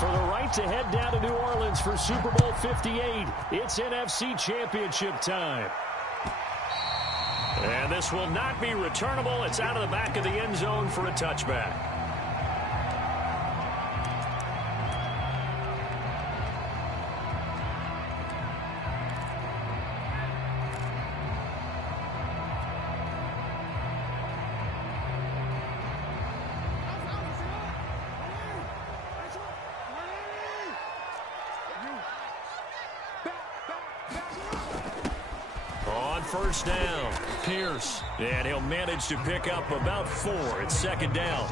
For the right to head down to New Orleans for Super Bowl 58, it's NFC Championship time. And this will not be returnable. It's out of the back of the end zone for a touchback. First down, Pierce, and he'll manage to pick up about 4. It's second down.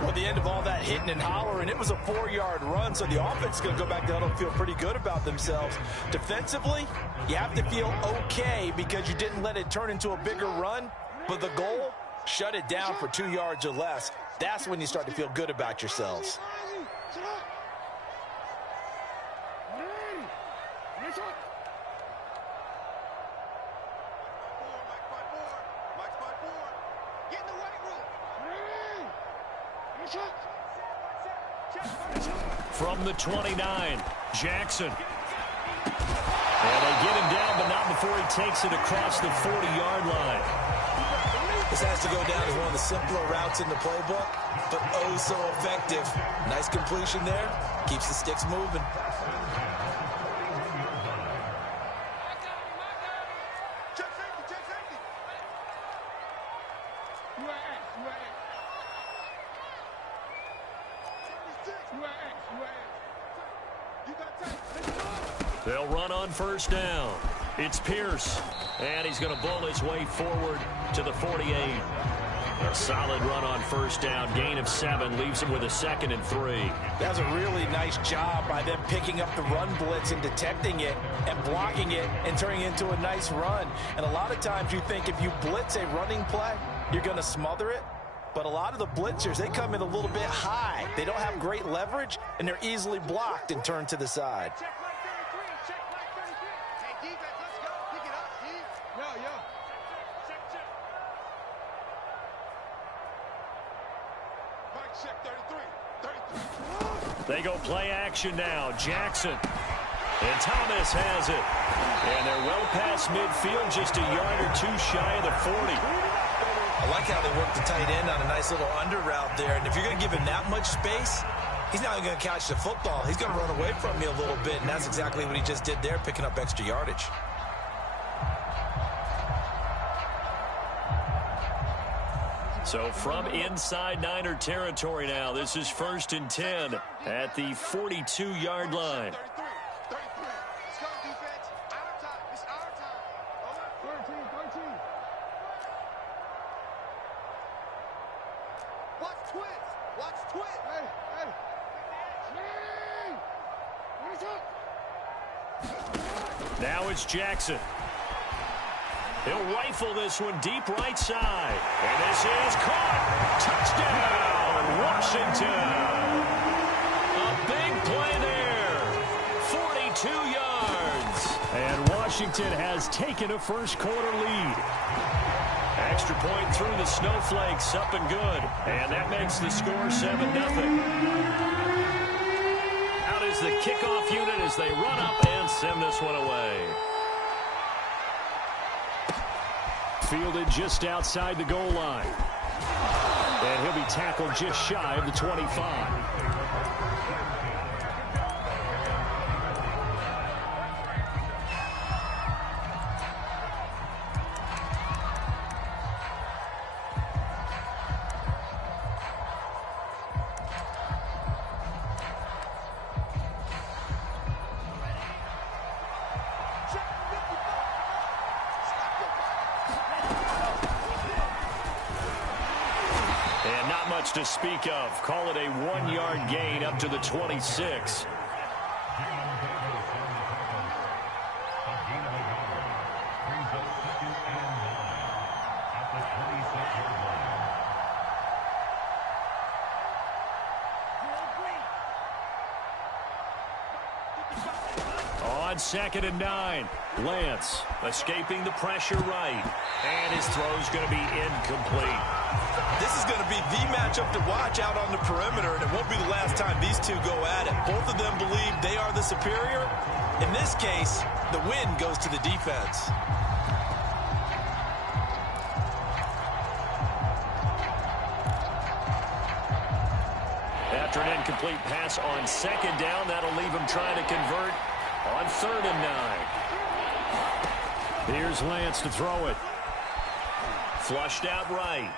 Well, at the end of all that hitting and hollering, it was a 4-yard run, so the offense is going to go back down and feel pretty good about themselves. Defensively, you have to feel okay because you didn't let it turn into a bigger run, but the goal, shut it down for 2 yards or less. That's when you start to feel good about yourselves. From the 29, Jackson. And they get him down, but not before he takes it across the 40-yard line. This has to go down as one of the simpler routes in the playbook, but oh so effective. Nice completion there. Keeps the sticks moving. They'll run on first down. It's Pierce, and he's going to bull his way forward to the 48. A solid run on first down. Gain of 7 leaves him with a 2nd and 3. That was a really nice job by them picking up the run blitz and detecting it and blocking it and turning it into a nice run. And a lot of times you think if you blitz a running play, you're going to smother it. But a lot of the blitzers, they come in a little bit high. They don't have great leverage, and they're easily blocked and turned to the side. They go play action now. Jackson. And Thomas has it. And they're well past midfield, just a yard or 2 shy of the 40. I like how they work the tight end on a nice little under route there. And if you're going to give him that much space, he's not going to catch the football. He's going to run away from you a little bit, and that's exactly what he just did there, picking up extra yardage. So from inside Niner territory now, this is 1st and 10 at the 42-yard line. Now it's Jackson. He'll rifle this one deep right side. And this is caught. Touchdown, Washington. A big play there. 42 yards. And Washington has taken a first-quarter lead. Extra point through the Snowflakes, up and good. And that makes the score 7-0. Out is the kickoff unit as they run up and send this one away. Fielded just outside the goal line. And he'll be tackled just shy of the 25. To speak of. Call it a 1-yard gain up to the 26. On on 2nd and 9. Lance escaping the pressure right. And his throw's going to be incomplete. This is going to be the matchup to watch out on the perimeter, and it won't be the last time these two go at it. Both of them believe they are the superior. In this case, the win goes to the defense. After an incomplete pass on 2nd down, that'll leave him trying to convert on 3rd and 9. Here's Lance to throw it. Flushed out right.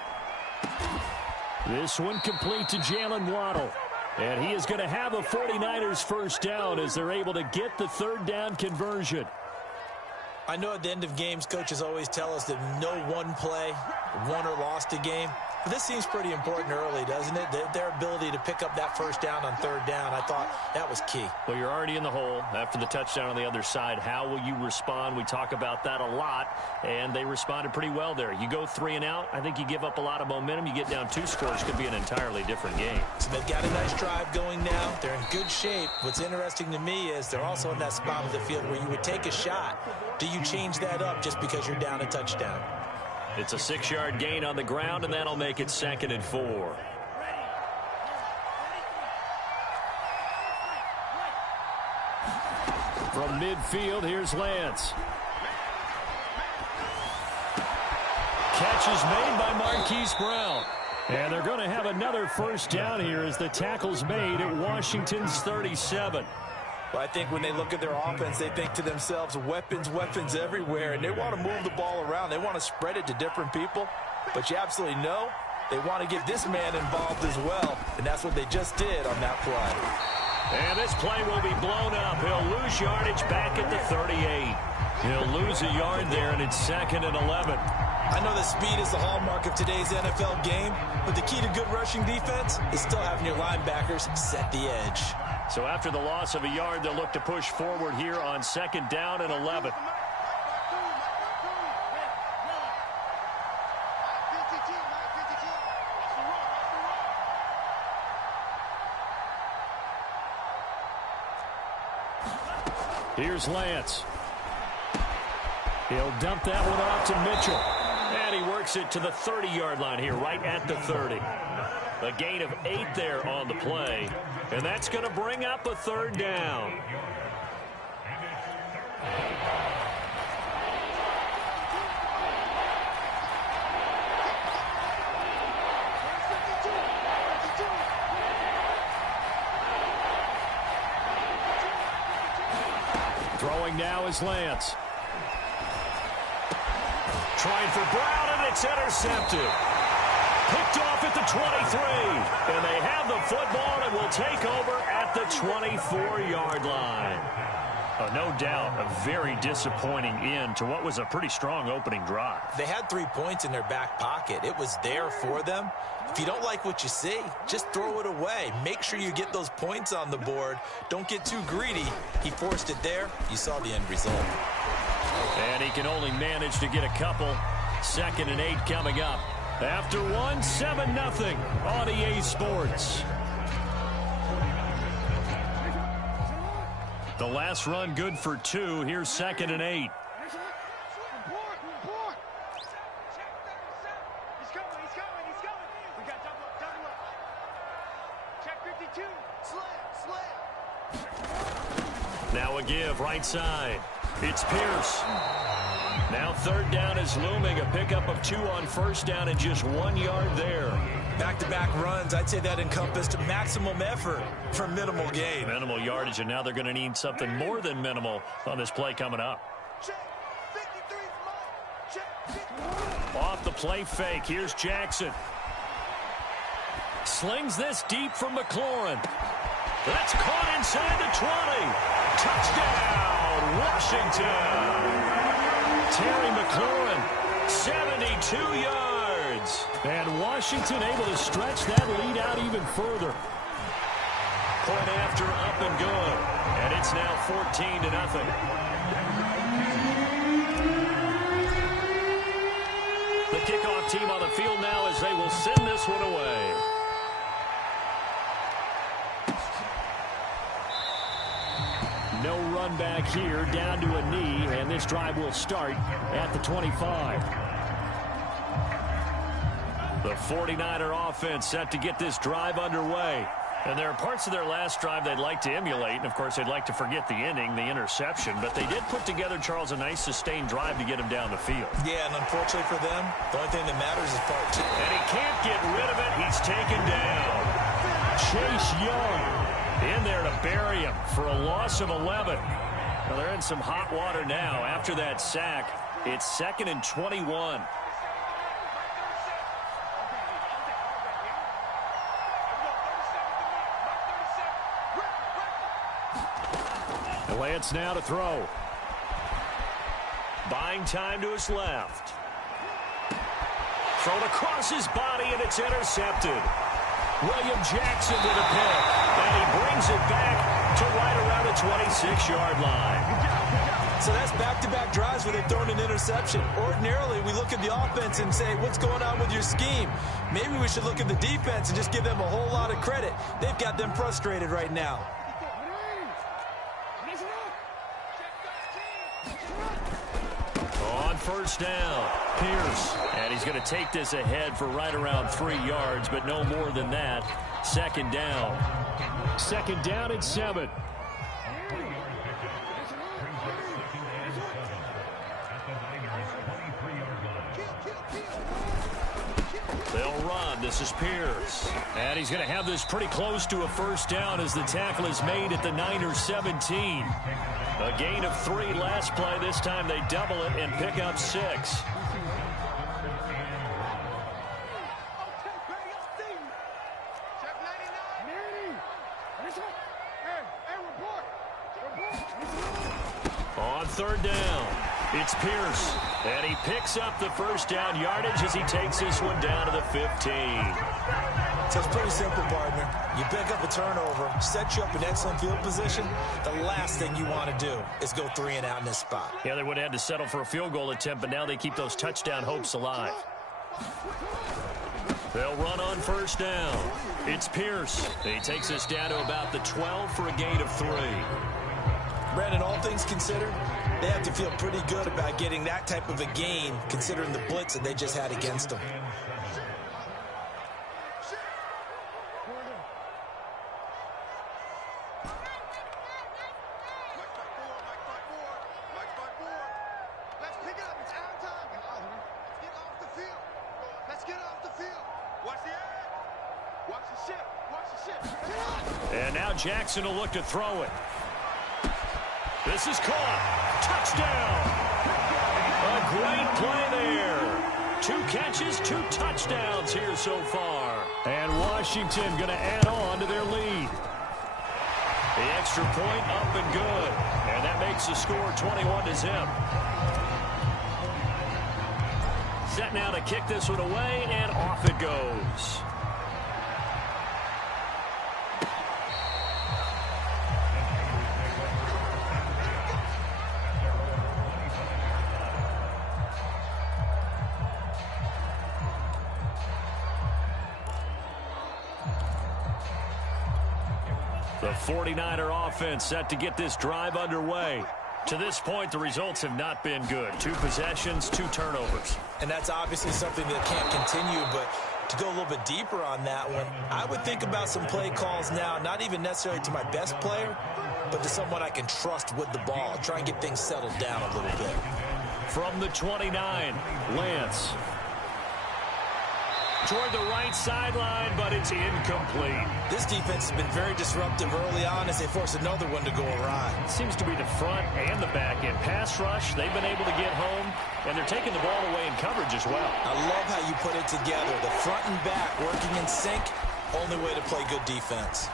This one complete to Jalen Waddle. And he is going to have a 49ers first down as they're able to get the 3rd down conversion. I know at the end of games, coaches always tell us that no one play won or lost a game. But this seems pretty important early, doesn't it? Their ability to pick up that first down on 3rd down, I thought that was key. Well, you're already in the hole after the touchdown on the other side. How will you respond? We talk about that a lot, and they responded pretty well there. You go 3 and out, I think you give up a lot of momentum. You get down 2 scores, could be an entirely different game. So they've got a nice drive going now. They're in good shape. What's interesting to me is they're also in that spot of the field where you would take a shot. Do you change that up just because you're down a touchdown? It's a 6-yard gain on the ground, and that'll make it 2nd and 4. From midfield, here's Lance. Catch is made by Marquise Brown. And they're going to have another first down here as the tackle's made at Washington's 37. Well, I think when they look at their offense, they think to themselves, weapons, weapons everywhere, and they want to move the ball around. They want to spread it to different people, but you absolutely know they want to get this man involved as well, and that's what they just did on that play. And this play will be blown up. He'll lose yardage back at the 38. He'll lose a yard there, and it's 2nd and 11. I know that speed is the hallmark of today's NFL game, but the key to good rushing defense is still having your linebackers set the edge. So after the loss of a yard, they'll look to push forward here on 2nd down and 11. Here's Lance. He'll dump that one off to Mitchell. And he works it to the 30-yard line here, right at the 30. A gain of 8 there on the play. And that's going to bring up a 3rd down. Throwing now is Lance. Trying for Brown, and it's intercepted. Picked off at the 23. And they have the football and will take over at the 24-yard line. No doubt a very disappointing end to what was a pretty strong opening drive. They had 3 points in their back pocket. It was there for them. If you don't like what you see, just throw it away. Make sure you get those points on the board. Don't get too greedy. He forced it there. You saw the end result. And he can only manage to get a couple. 2nd and 8 coming up. After one, 7-0 on EA Sports. The last run good for 2. Here's 2nd and 8. Now a give, right side. It's Pierce. Now 3rd down is looming. A pickup of 2 on 1st down and just 1 yard there. Back-to-back runs, I'd say that encompassed maximum effort for minimal gain. Minimal yardage, and now they're going to need something more than minimal on this play coming up. Off the play fake, here's Jackson. Slings this deep from McLaurin. That's caught inside the 20. Touchdown, Washington. Terry McLaurin, 72 yards. And Washington able to stretch that lead out even further. Point after, up and good. And it's now 14-0. The kickoff team on the field now as they will send this one away. No run back here, down to a knee, and this drive will start at the 25. The 49er offense set to get this drive underway. And there are parts of their last drive they'd like to emulate, and of course they'd like to forget the inning, the interception, but they did put together, Charles, a nice sustained drive to get him down the field. Yeah, and unfortunately for them, the only thing that matters is part two. And he can't get rid of it. He's taken down. Chase Young in there to bury him for a loss of 11. Well, they're in some hot water now. After that sack, it's 2nd and 21. Lance now to throw. Buying time to his left. Thrown across his body, and it's intercepted. William Jackson with a pick, and he brings it back to right around the 26-yard line. So that's back-to-back drives where they've thrown an interception. Ordinarily, we look at the offense and say, what's going on with your scheme? Maybe we should look at the defense and just give them a whole lot of credit. They've got them frustrated right now. On first down, Pierce. And he's going to take this ahead for right around 3 yards, but no more than that. 2nd down. 2nd down and 7. They'll run. This is Pierce. And he's going to have this pretty close to a first down as the tackle is made at the Niners 17. A gain of 3 last play. This time they double it and pick up 6. On 3rd down, it's Pierce. And he picks up the first down yardage as he takes this one down to the 15. So it's pretty simple, partner. You pick up a turnover, set you up in excellent field position. The last thing you want to do is go 3 and out in this spot. Yeah, they would have had to settle for a field goal attempt, but now they keep those touchdown hopes alive. They'll run on first down. It's Pierce. He takes us down to about the 12 for a gain of 3. Brandon, all things considered, they have to feel pretty good about getting that type of a gain, considering the blitz that they just had against them. And now Jackson will look to throw it. This is caught. Touchdown. A great play there. 2 catches, 2 touchdowns here so far. And Washington going to add on to their lead. The extra point up and good. And that makes the score 21-0. Set now to kick this one away, and off it goes. The 49er offense set to get this drive underway. To this point, the results have not been good. 2 possessions, 2 turnovers. And that's obviously something that can't continue, but to go a little bit deeper on that one, I would think about some play calls now, not even necessarily to my best player, but to someone I can trust with the ball. Try and get things settled down a little bit. From the 29, Lance. Toward the right sideline, but it's incomplete. This defense has been very disruptive early on as they force another one to go awry. Seems to be the front and the back end. Pass rush, they've been able to get home, and they're taking the ball away in coverage as well. I love how you put it together. The front and back working in sync, only way to play good defense.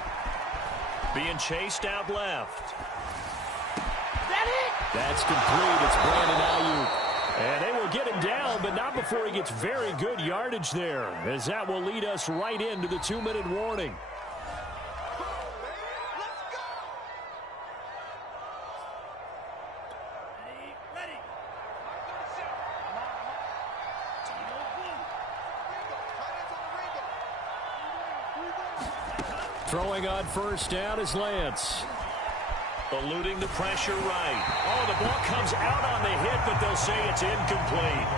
Being chased out left. That's complete. It's Brandon Ayuk. And they will get him down, but not before he gets very good yardage there, as that will lead us right into the 2-minute warning. Throwing on first down is Lance. Eluding the pressure right. Oh, the ball comes out on the hit, but they'll say it's incomplete.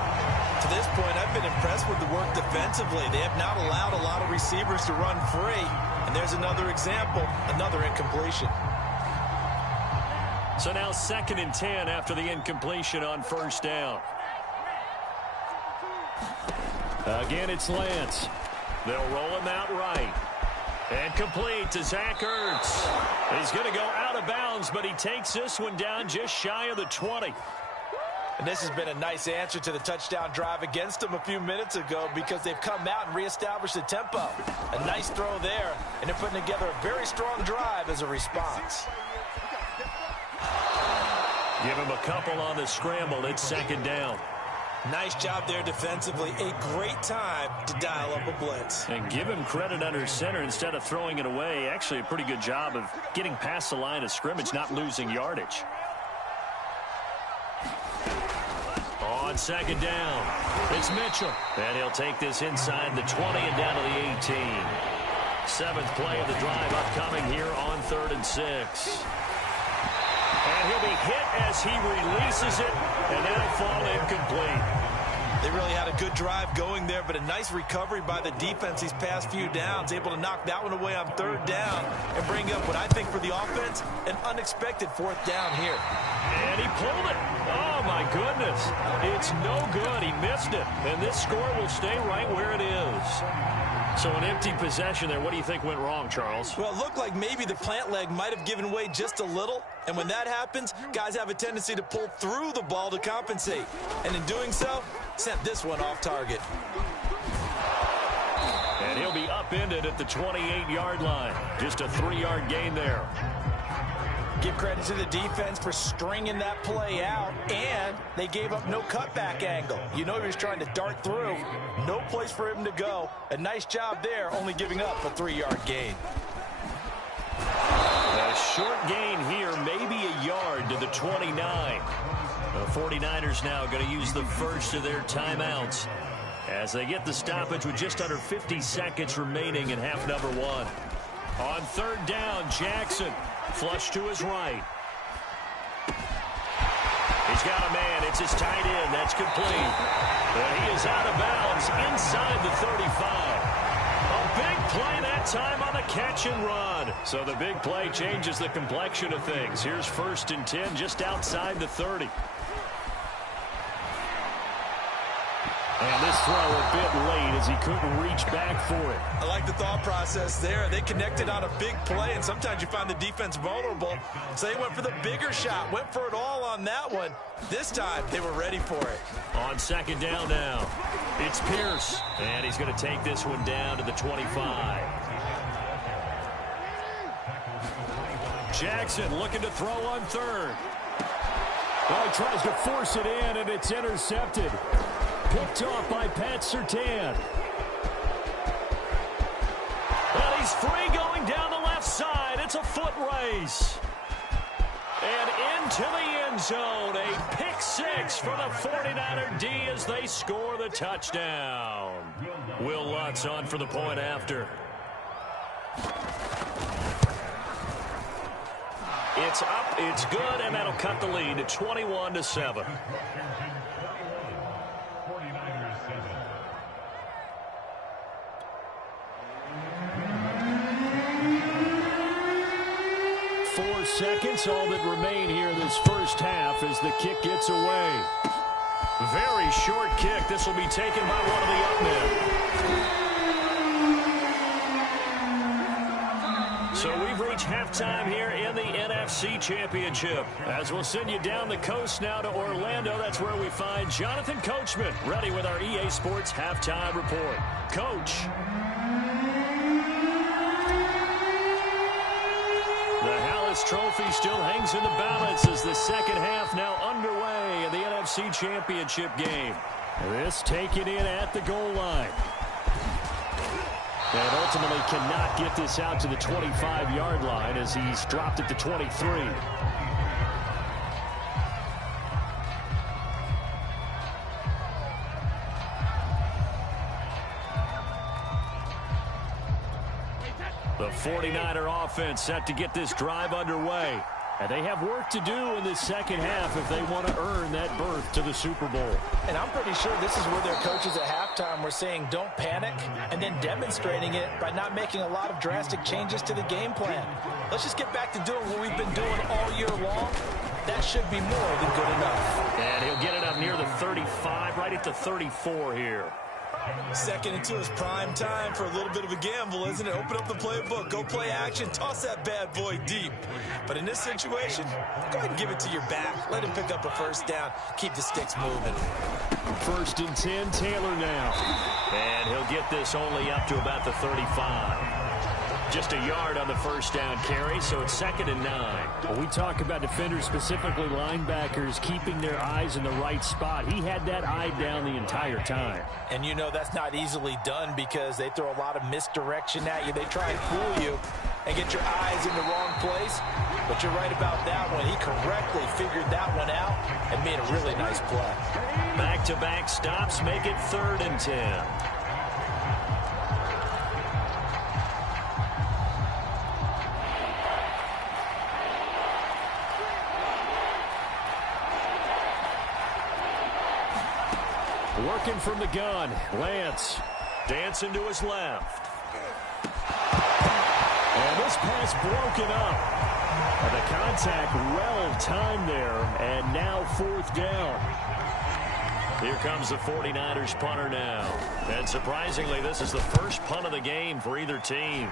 To this point, I've been impressed with the work defensively. They have not allowed a lot of receivers to run free. And there's another example, another incompletion. So now 2nd and 10 after the incompletion on 1st down. Again, it's Lance. They'll roll him out right. And complete to Zach Ertz. He's going to go out of bounds, but he takes this one down just shy of the 20. And this has been a nice answer to the touchdown drive against them a few minutes ago because they've come out and reestablished the tempo. A nice throw there, and they're putting together a very strong drive as a response. Give him a couple on the scramble. It's 2nd down. Nice job there defensively. A great time to dial up a blitz. And give him credit under center instead of throwing it away. Actually, a pretty good job of getting past the line of scrimmage, not losing yardage. On 2nd down, it's Mitchell. And he'll take this inside the 20 and down to the 18. 7th play of the drive upcoming here on 3rd and 6. And he'll be hit as he releases it, and that'll fall incomplete. They really had a good drive going there, but a nice recovery by the defense these past few downs, able to knock that one away on 3rd down and bring up what I think for the offense, an unexpected 4th down here. And he pulled it. Oh, my goodness. It's no good. He missed it, and this score will stay right where it is. So an empty possession there. What do you think went wrong, Charles? Well, it looked like maybe the plant leg might have given way just a little. And when that happens, guys have a tendency to pull through the ball to compensate. And in doing so, sent this one off target. And he'll be upended at the 28-yard line. Just a 3-yard gain there. Give credit to the defense for stringing that play out, and they gave up no cutback angle. You know he was trying to dart through. No place for him to go. A nice job there, only giving up a 3-yard gain. A short gain here, maybe a yard to the 29. The 49ers now going to use the first of their timeouts as they get the stoppage with just under 50 seconds remaining in half number 1. On 3rd down, Jackson. Flush to his right. He's got a man. It's his tight end. That's complete. And he is out of bounds inside the 35. A big play that time on the catch and run. So the big play changes the complexion of things. Here's 1st and 10 just outside the 30. And this throw a bit late as he couldn't reach back for it. I like the thought process there. They connected on a big play, and sometimes you find the defense vulnerable. So they went for the bigger shot, went for it all on that one. This time, they were ready for it. On 2nd down now, it's Pierce. And he's going to take this one down to the 25. Jackson looking to throw on 3rd. Well, he tries to force it in, and it's intercepted. Picked off by Pat Surtain. Well, he's free going down the left side. It's a foot race. And into the end zone. A pick 6 for the 49er D as they score the touchdown. Will Lutz on for the point after. It's up, it's good, and that'll cut the lead to 21-7. Seconds, all that remain here this first half as the kick gets away. Very short kick. This will be taken by one of the up men. So we've reached halftime here in the NFC Championship. As we'll send you down the coast now to Orlando, that's where we find Jonathan Coachman ready with our EA Sports Halftime Report. Coach. Trophy still hangs in the balance as the second half now underway in the NFC Championship game. This taken in at the goal line. And ultimately cannot get this out to the 25-yard line as he's dropped at the 23. The 49er offense set to get this drive underway. And they have work to do in this second half if they want to earn that berth to the Super Bowl. And I'm pretty sure this is where their coaches at halftime were saying don't panic and then demonstrating it by not making a lot of drastic changes to the game plan. Let's just get back to doing what we've been doing all year long. That should be more than good enough. And he'll get it up near the 35, right at the 34 here. Second into his prime time for a little bit of a gamble, isn't it? Open up the playbook, go play action, toss that bad boy deep. But in this situation, go ahead and give it to your back. Let him pick up a first down. Keep the sticks moving. 1st and 10, Taylor now. And he'll get this only up to about the 35. Just a yard on the first down carry, so it's 2nd and 9. When we talk about defenders, specifically linebackers, keeping their eyes in the right spot, he had that eye down the entire time. And you know that's not easily done because they throw a lot of misdirection at you. They try and fool you and get your eyes in the wrong place. But you're right about that one. He correctly figured that one out and made a really nice play. Back-to-back stops make it 3rd and 10. Working from the gun, Lance dancing to his left. And this pass broken up. And the contact well-timed there, and now 4th down. Here comes the 49ers punter now. And surprisingly, this is the first punt of the game for either team.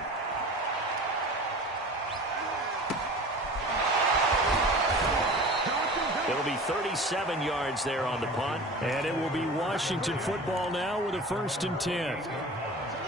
It'll be 37 yards there on the punt. And it will be Washington football now with a 1st and 10.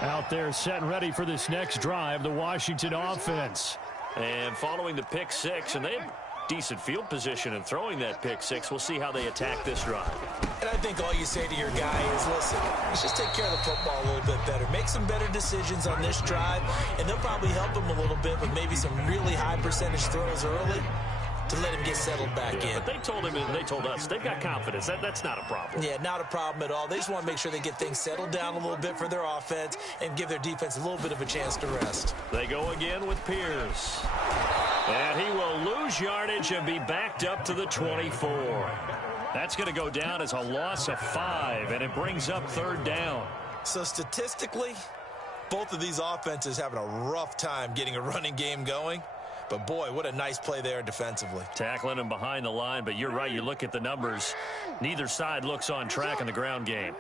Out there set and ready for this next drive, the Washington offense. And following the pick 6, and they have decent field position in throwing that pick 6. We'll see how they attack this drive. And I think all you say to your guy is, listen, let's just take care of the football a little bit better. Make some better decisions on this drive, and they'll probably help him a little bit with maybe some really high percentage throws early to let him get settled back in. But they told him and they told us they've got confidence. That's not a problem. Yeah, not a problem at all. They just want to make sure they get things settled down a little bit for their offense and give their defense a little bit of a chance to rest. They go again with Pierce. And he will lose yardage and be backed up to the 24. That's going to go down as a loss of 5, and it brings up 3rd down. So statistically, both of these offenses having a rough time getting a running game going. But, boy, what a nice play there defensively. Tackling him behind the line, but you're right. You look at the numbers. Neither side looks on track in the ground game.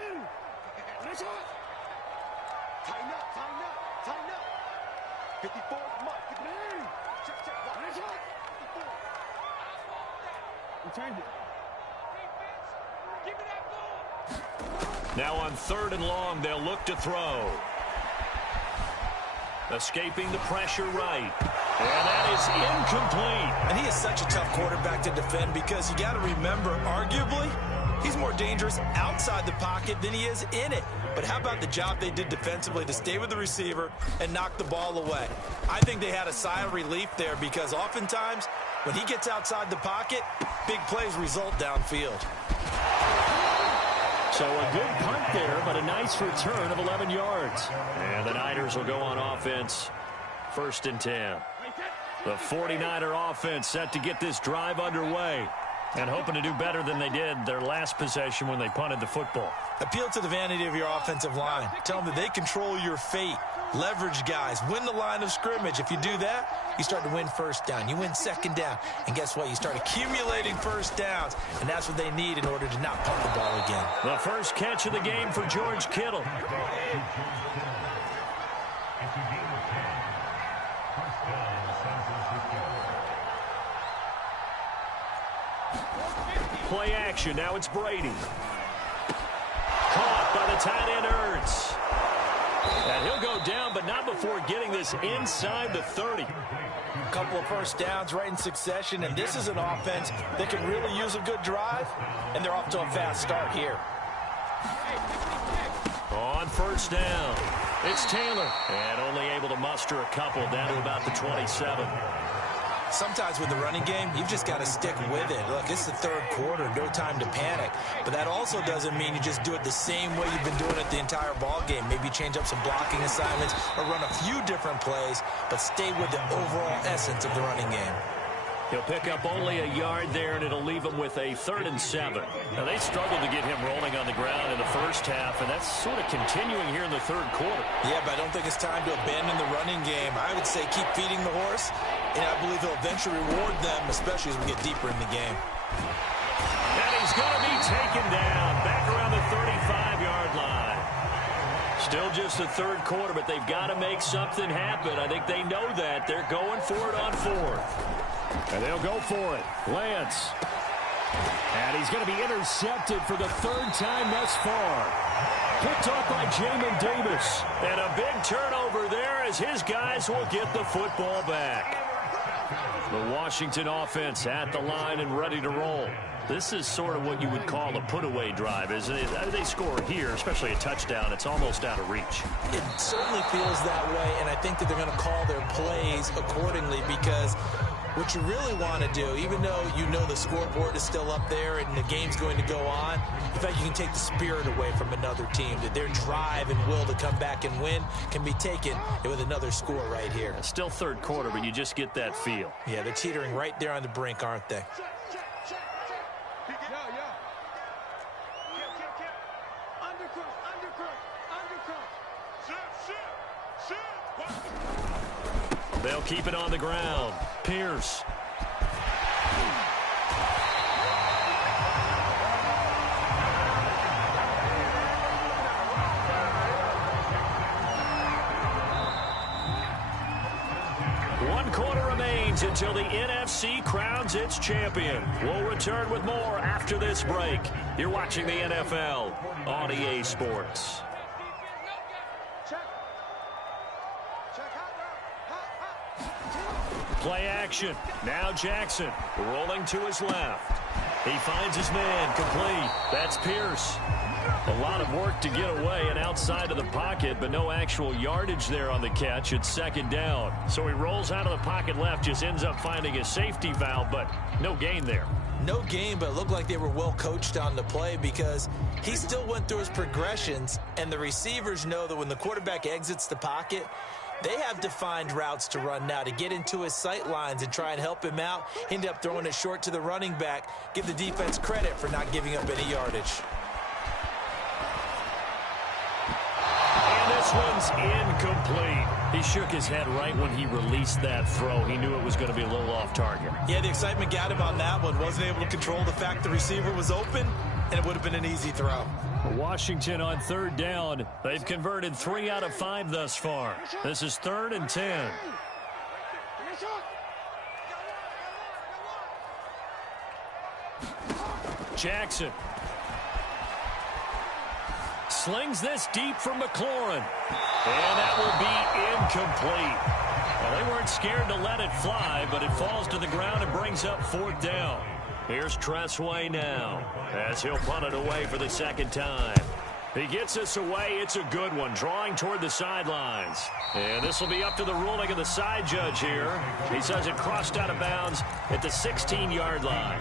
Now on 3rd and long, they'll look to throw. Escaping the pressure right. And that is incomplete. And he is such a tough quarterback to defend because you got to remember, arguably, he's more dangerous outside the pocket than he is in it. But how about the job they did defensively to stay with the receiver and knock the ball away? I think they had a sigh of relief there because oftentimes when he gets outside the pocket, big plays result downfield. So a good punt there, but a nice return of 11 yards. And the Niners will go on offense, 1st and 10. The 49er offense set to get this drive underway and hoping to do better than they did their last possession when they punted the football. Appeal to the vanity of your offensive line. Tell them that they control your fate. Leverage guys. Win the line of scrimmage. If you do that, you start to win 1st down. You win 2nd down. And guess what? You start accumulating 1st downs. And that's what they need in order to not punt the ball again. The first catch of the game for George Kittle. Play action. Now it's Brady. Caught by the tight end Ertz. And he'll go down, but not before getting this inside the 30. A couple of 1st downs right in succession, and this is an offense that can really use a good drive, and they're off to a fast start here. On 1st down, it's Taylor, and only able to muster a couple down to about the 27. Sometimes with the running game, you've just got to stick with it. Look, it's the 3rd quarter, no time to panic. But that also doesn't mean you just do it the same way you've been doing it the entire ball game. Maybe change up some blocking assignments or run a few different plays, but stay with the overall essence of the running game. He'll pick up only a yard there, and it'll leave him with a 3rd and 7. Now, they struggled to get him rolling on the ground in the first half, and that's sort of continuing here in the 3rd quarter. Yeah, but I don't think it's time to abandon the running game. I would say keep feeding the horse, and I believe he'll eventually reward them, especially as we get deeper in the game. And he's going to be taken down back around the 35-yard line. Still just the 3rd quarter, but they've got to make something happen. I think they know that. They're going for it on 4th. And they'll go for it. Lance. And he's going to be intercepted for the 3rd time thus far. Picked off by Jamin Davis. And a big turnover there as his guys will get the football back. The Washington offense at the line and ready to roll. This is sort of what you would call a put-away drive, isn't it? They score here, especially a touchdown. It's almost out of reach. It certainly feels that way, and I think that they're going to call their plays accordingly because what you really want to do, even though you know the scoreboard is still up there and the game's going to go on, in fact, you can take the spirit away from another team, that their drive and will to come back and win can be taken with another score right here. Still 3rd quarter, but you just get that feel. Yeah, they're teetering right there on the brink, aren't they? They'll keep it on the ground. Pierce. One quarter remains until the NFC crowns its champion. We'll return with more after this break. You're watching the NFL on EA Sports. Play action. Now Jackson rolling to his left. He finds his man complete. That's Pierce. A lot of work to get away and outside of the pocket, but no actual yardage there on the catch. It's 2nd down. So he rolls out of the pocket left, just ends up finding a safety valve, but no gain there. No gain, but it looked like they were well coached on the play because he still went through his progressions, and the receivers know that when the quarterback exits the pocket, they have defined routes to run now to get into his sight lines and try and help him out. He ended up throwing it short to the running back. Give the defense credit for not giving up any yardage. And this one's incomplete. He shook his head right when he released that throw. He knew it was going to be a little off target. Yeah, the excitement got him on that one. Wasn't able to control the fact the receiver was open, and it would have been an easy throw. Washington on 3rd down. They've converted 3 out of 5 thus far. This is 3rd and 10. Jackson slings this deep from McLaurin. And that will be incomplete. Well, they weren't scared to let it fly, but it falls to the ground and brings up 4th down. Here's Tressway now as he'll punt it away for the 2nd time. He gets us away. It's a good one, drawing toward the sidelines. And this will be up to the ruling of the side judge here. He says it crossed out of bounds at the 16-yard line.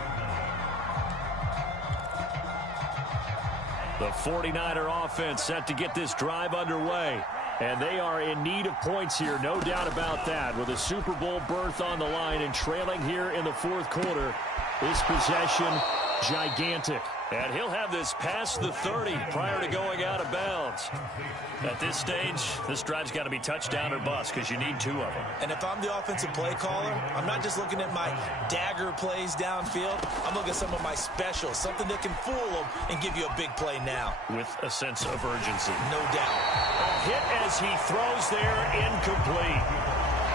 The 49er offense set to get this drive underway. And they are in need of points here, no doubt about that, with a Super Bowl berth on the line and trailing here in the 4th quarter. This possession, gigantic. And he'll have this past the 30 prior to going out of bounds. At this stage, this drive's got to be touchdown or bust because you need 2 of them. And if I'm the offensive play caller, I'm not just looking at my dagger plays downfield. I'm looking at some of my specials, something that can fool them and give you a big play now. With a sense of urgency. No doubt. A hit as he throws there, incomplete.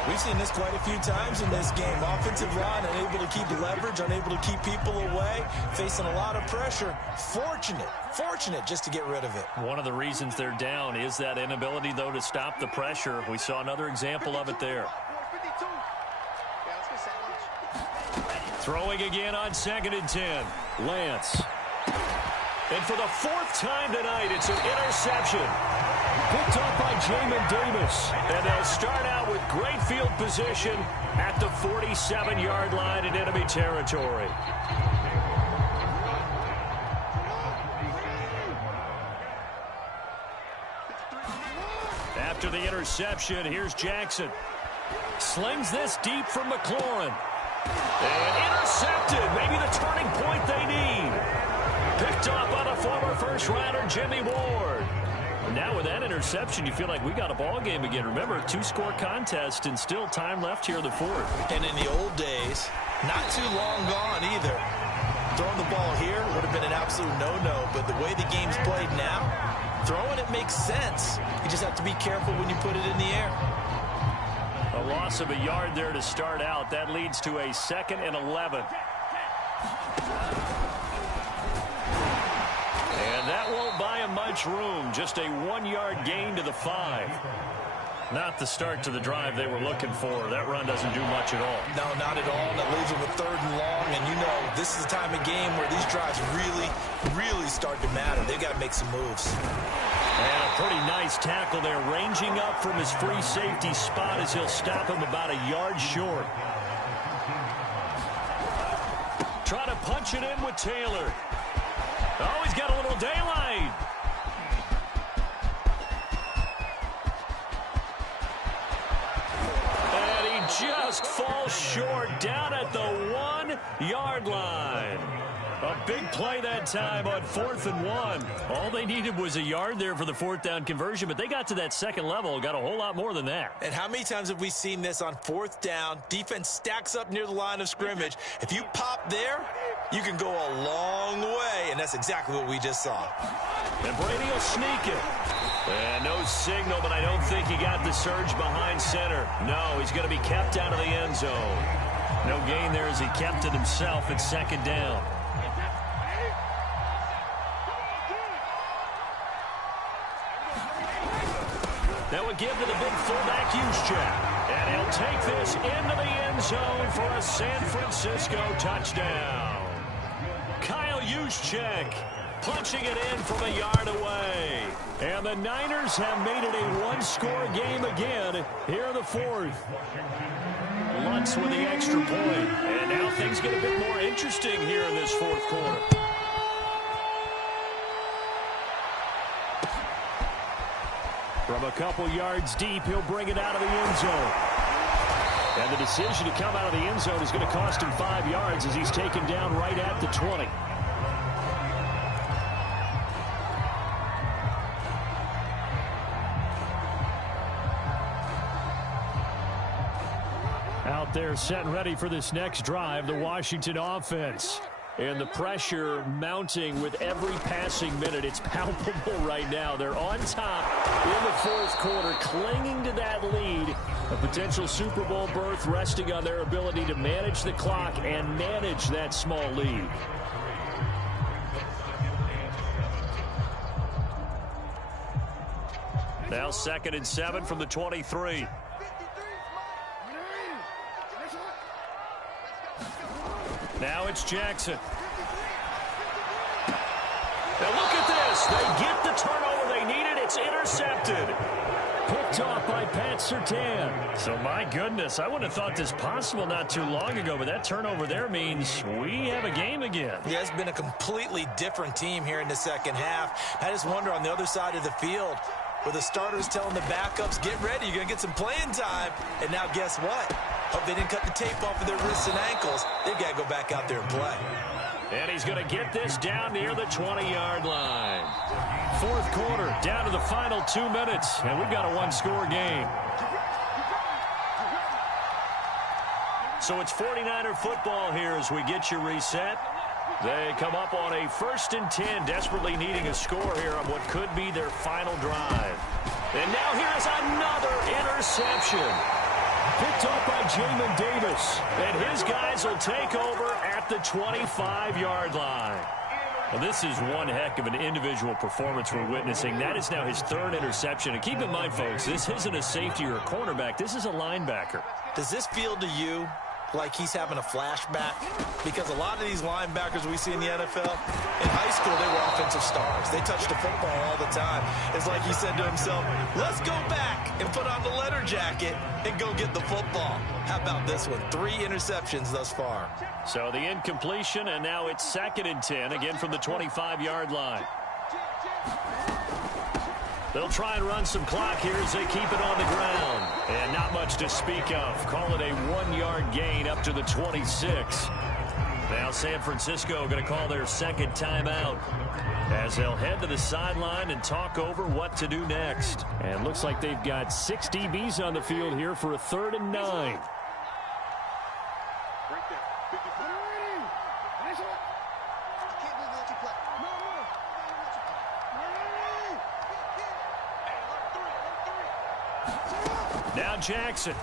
We've seen this quite a few times in this game. Offensive line unable to keep leverage, unable to keep people away, facing a lot of pressure. Fortunate just to get rid of it. One of the reasons they're down is that inability, though, to stop the pressure. We saw another example of it there. Throwing again on 2nd and 10. Lance. And for the 4th time tonight, it's an interception. Picked up by Jamin Davis. And they'll start out with great field position at the 47-yard line in enemy territory. After the interception, here's Jackson. Slings this deep from McLaurin. And intercepted. Maybe the turning point they need. Picked up by the former first-rounder Jimmy Ward. Now with that interception, you feel like we got a ball game again. Remember, 2-score contest and still time left here in the fourth. And in the old days, not too long gone either. Throwing the ball here would have been an absolute no-no, but the way the game's played now, throwing it makes sense. You just have to be careful when you put it in the air. A loss of a yard there to start out. That leads to a 2nd and 11. And that won't buy him much room. Just a 1-yard gain to the 5. Not the start to the drive they were looking for. That run doesn't do much at all. No, not at all. That leaves them with 3rd and long. And you know, this is the time of game where these drives really start to matter. They've got to make some moves. And a pretty nice tackle there, ranging up from his free safety spot as he'll stop him about a yard short. Try to punch it in with Taylor. Oh, he's got a little daylight. And he just falls short down at the 1-yard line. A big play that time on 4th and 1. All they needed was a yard there for the 4th down conversion, but they got to that 2nd level, got a whole lot more than that. And how many times have we seen this on 4th down? Defense stacks up near the line of scrimmage. If you pop there, you can go a long way, and that's exactly what we just saw. And Brady will sneak it. And no signal, but I don't think he got the surge behind center. No, he's going to be kept out of the end zone. No gain there as he kept it himself at 2nd down. That would give to the big fullback Juszczyk. And he'll take this into the end zone for a San Francisco touchdown. Kyle Juszczyk punching it in from a yard away. And the Niners have made it a 1-score game again here in the 4th. Lutz with the extra point. And now things get a bit more interesting here in this 4th quarter. From a couple yards deep, he'll bring it out of the end zone. And the decision to come out of the end zone is going to cost him 5 yards as he's taken down right at the 20. Out there set and ready for this next drive, the Washington offense. And the pressure mounting with every passing minute. It's palpable right now. They're on top in the 4th quarter, clinging to that lead. A potential Super Bowl berth resting on their ability to manage the clock and manage that small lead. Now 2nd and 7 from the 23. Now it's Jackson. Now look at this. They get the turnover they needed. It's intercepted. Picked off by Pat Surtain. So my goodness, I wouldn't have thought this possible not too long ago, but that turnover there means we have a game again. Yeah, it's been a completely different team here in the 2nd half. I just wonder on the other side of the field, where the starters telling the backups, get ready, you're going to get some playing time. And now guess what? Hope they didn't cut the tape off of their wrists and ankles. They've got to go back out there and play. And he's going to get this down near the 20-yard line. 4th quarter, down to the final 2 minutes, and we've got a 1-score game. So it's 49er football here as we get you reset. They come up on a 1st and 10, desperately needing a score here on what could be their final drive. And now here's another interception. Picked up by Jamin Davis. And his guys will take over at the 25-yard line. Well, this is one heck of an individual performance we're witnessing. That is now his 3rd interception. And keep in mind, folks, this isn't a safety or a cornerback. This is a linebacker. Does this feel to you like he's having a flashback? Because a lot of these linebackers we see in the NFL, in high school, they were offensive stars. They touched the football all the time. It's like he said to himself, let's go back and put on the leather jacket and go get the football. How about this one? 3 interceptions thus far. So the incompletion, and now it's 2nd and 10, again from the 25-yard line. They'll try and run some clock here as they keep it on the ground. And not much to speak of. Call it a 1-yard gain up to the 26. Now San Francisco going to call their second timeout as they'll head to the sideline and talk over what to do next. And looks like they've got 6 DBs on the field here for a 3rd and 9. Now Jackson.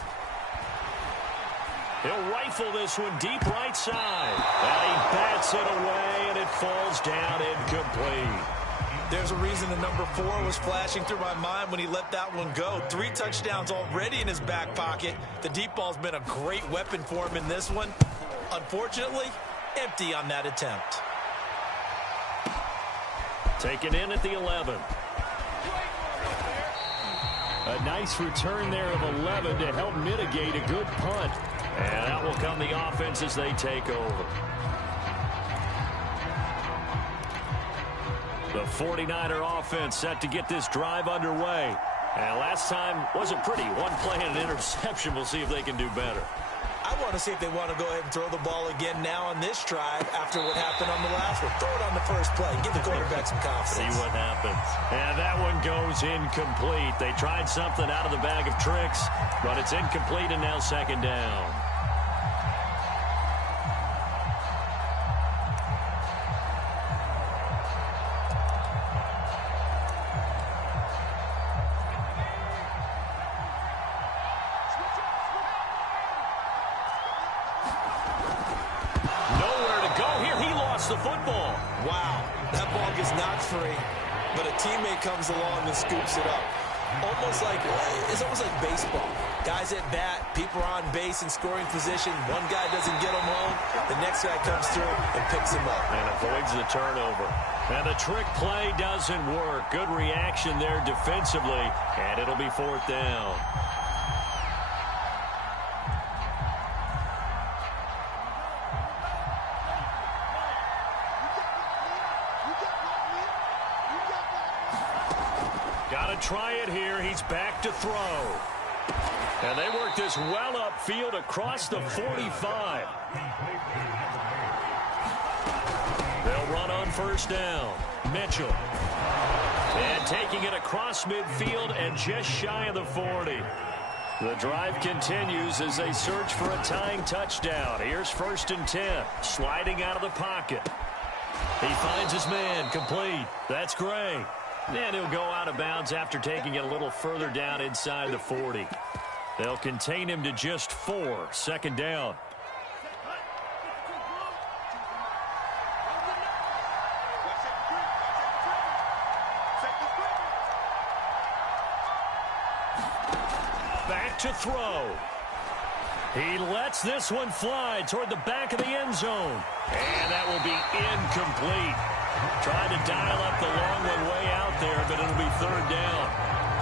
He'll rifle this one deep right side. And he bats it away, and it falls down incomplete. There's a reason the number 4 was flashing through my mind when he let that one go. 3 touchdowns already in his back pocket. The deep ball's been a great weapon for him in this one. Unfortunately, empty on that attempt. Taken in at the 11. A nice return there of 11 to help mitigate a good punt. And out will come the offense as they take over. The 49er offense set to get this drive underway. And last time wasn't pretty. One play and an interception. We'll see if they can do better. I want to see if they want to go ahead and throw the ball again now on this drive after what happened on the last one. Throw it on the first play. Give the quarterback some confidence. See what happens. And that one goes incomplete. They tried something out of the bag of tricks, but it's incomplete and now second down. The football. Wow, that ball gets knocked free, but a teammate comes along and scoops it up. It's almost like baseball. Guys at bat, people are on base in scoring position. One guy doesn't get him home, the next guy comes through and picks him up. And avoids the turnover. And the trick play doesn't work. Good reaction there defensively, and it'll be 4th down. Try it here. He's back to throw. And they work this well upfield across the 45. They'll run on 1st down. Mitchell. And taking it across midfield and just shy of the 40. The drive continues as they search for a tying touchdown. Here's 1st and 10. Sliding out of the pocket. He finds his man. Complete. That's Gray. And he'll go out of bounds after taking it a little further down inside the 40. They'll contain him to just 4. 2nd down. Back to throw. He lets this one fly toward the back of the end zone. And that will be incomplete. Trying to dial up the long one way out there, but it'll be 3rd down.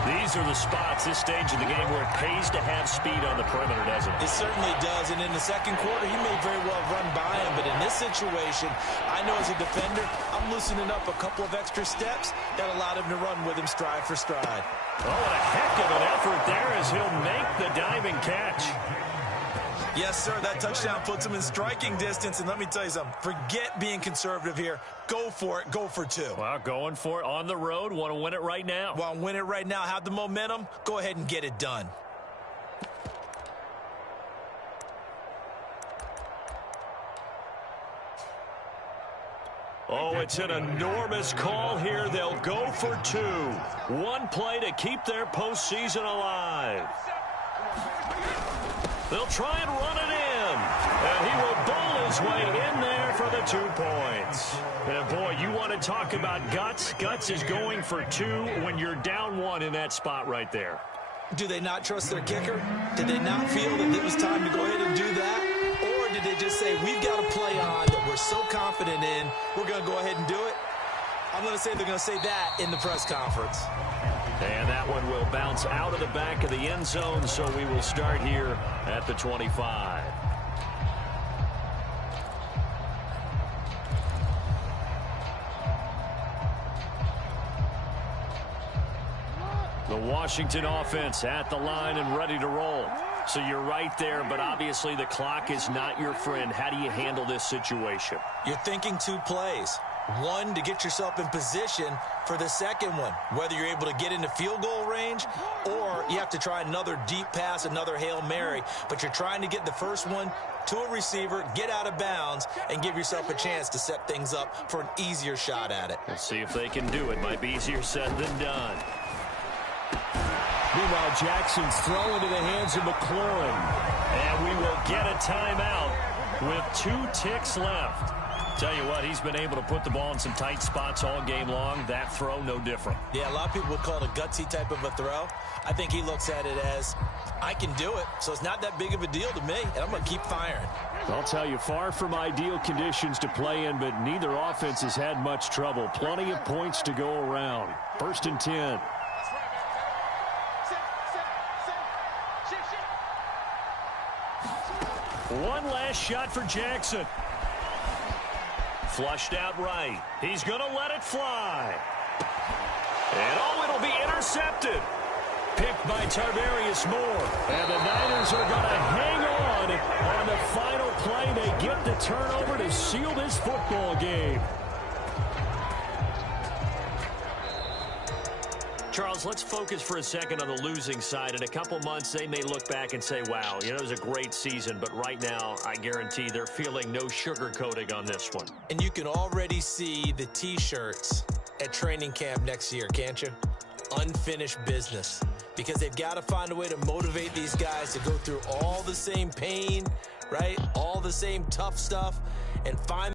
These are the spots, this stage of the game, where it pays to have speed on the perimeter, doesn't it? It certainly does, and in the second quarter, he may very well run by him, but in this situation, I know as a defender, I'm loosening up a couple of extra steps that allowed him to run with him stride for stride. Oh, and a heck of an effort there as he'll make the diving catch. Yes, sir, that touchdown puts him in striking distance, and let me tell you something, forget being conservative here. Go for it, go for 2. Well, going for it on the road, want to win it right now. Want to win it right now, have the momentum, go ahead and get it done. Oh, it's an enormous call here. They'll go for 2. One play to keep their postseason alive. They'll try and run it in. And he will bowl his way in there for the 2 points. And, boy, you want to talk about guts. Guts is going for 2 when you're down 1 in that spot right there. Do they not trust their kicker? Did they not feel that it was time to go ahead and do that? Or did they just say, we've got a play on that we're so confident in, we're going to go ahead and do it? I'm going to say they're going to say that in the press conference. And that one will bounce out of the back of the end zone, so we will start here at the 25. The Washington offense at the line and ready to roll. So you're right there, but obviously the clock is not your friend. How do you handle this situation? You're thinking 2 plays. One, to get yourself in position for the second one, whether you're able to get into field goal range or you have to try another deep pass, another Hail Mary. But you're trying to get the first one to a receiver, get out of bounds, and give yourself a chance to set things up for an easier shot at it. We'll see if they can do it. Might be easier said than done. Meanwhile, Jackson's throw into the hands of McLaurin. And we will get a timeout with 2 ticks left. Tell you what, he's been able to put the ball in some tight spots all game long. That throw, no different. Yeah, a lot of people would call it a gutsy type of a throw. I think he looks at it as, I can do it, so it's not that big of a deal to me, and I'm going to keep firing. I'll tell you, far from ideal conditions to play in, but neither offense has had much trouble. Plenty of points to go around. 1st and 10. One last shot for Jackson. Flushed out right. He's going to let it fly. And it'll be intercepted. Picked by Tarvarius Moore. And the Niners are going to hang on the final play. They get the turnover to seal this football game. Charles, let's focus for a second on the losing side. In a couple months, they may look back and say, wow, it was a great season. But right now, I guarantee they're feeling no sugarcoating on this one. And you can already see the T-shirts at training camp next year, can't you? Unfinished business. Because they've got to find a way to motivate these guys to go through all the same pain, right? All the same tough stuff and find